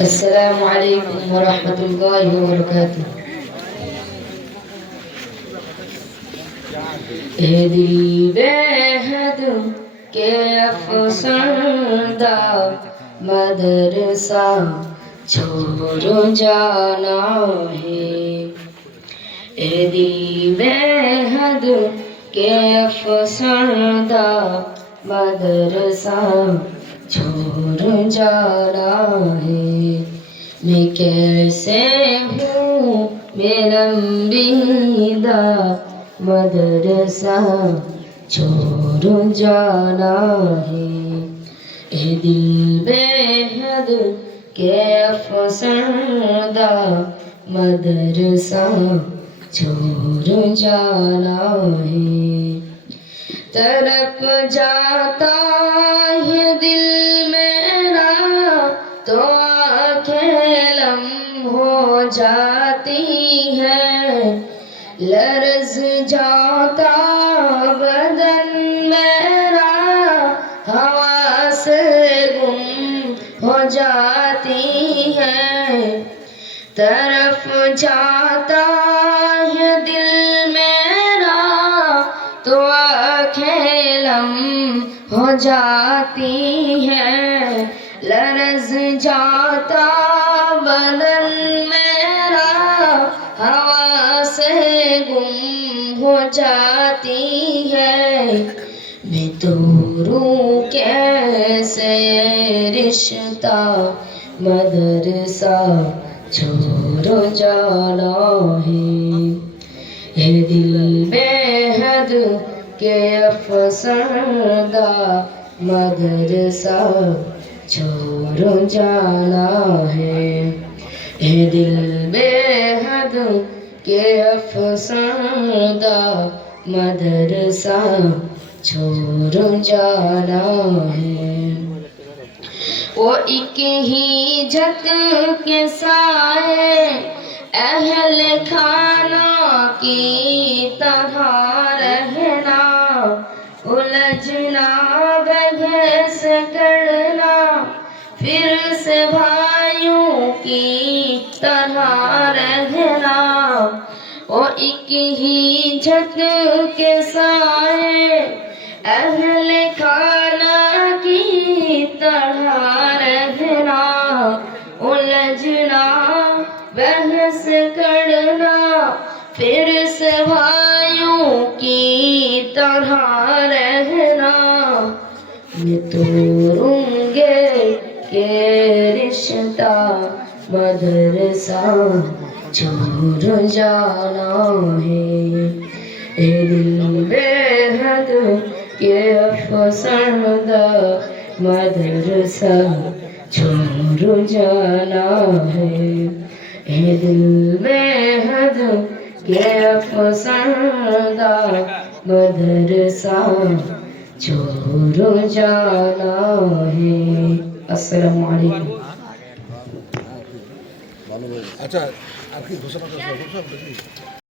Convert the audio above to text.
السلام عليكم ورحمة الله وبركاته. اے دل بے حد کے افسردہ مدرسہ چھوڑ جانا ہے. اے دل بے حد کے افسردہ مدرسہ چھوڑ جانا ہے. میں کیسے ہوں میرا بیدہ مدرسہ چھوڑ جانا ہے. اے دل بے حد کے افسردہ مدرسہ چھوڑ جانا ہے. تڑپ جاتا ہے دل میرا تو آنکھیں لم ہو جاتی ہے. لرز جاتا بدن میرا ہوا سے گم ہو جاتی ہے. طرف جاتا ہے دل میرا تو آنکھیں لم ہو جاتی ہے. لرز جاتا بدن میرا ہوا سے گم ہو جاتی ہے. میں توڑوں کیسے رشتہ مدرسہ چھوڑ جانا ہے. اے دل بے حد کے افسردہ مدرسہ چھوڑ جانا ہے. اے دل بے حد کے افسردہ مدرسہ چھوڑ جانا ہے. وہ ایک ہی جھک کے سائے اہل خانہ کی طرح رہنا. الجھنا بحث کرنا پھر سے بھائیوں کی طرح رہنا. وہ ایک ہی چھت کے سائے اہل خانہ کی طرح رہنا. الجھنا بحث کرنا پھر سے بھائیوں کی طرح رہنا. میں توڑوں گے کہ رشتہ مدرسہ چھوڑ جانا ہے. اے دل بے حد کے افسردہ مدرسہ چھوڑ جانا ہے. اے دل بے حد کے افسردہ مدرسہ چھوڑ جانا ہے. السلام علیکم. আচ্ছা আর কি ঘোষণা করতে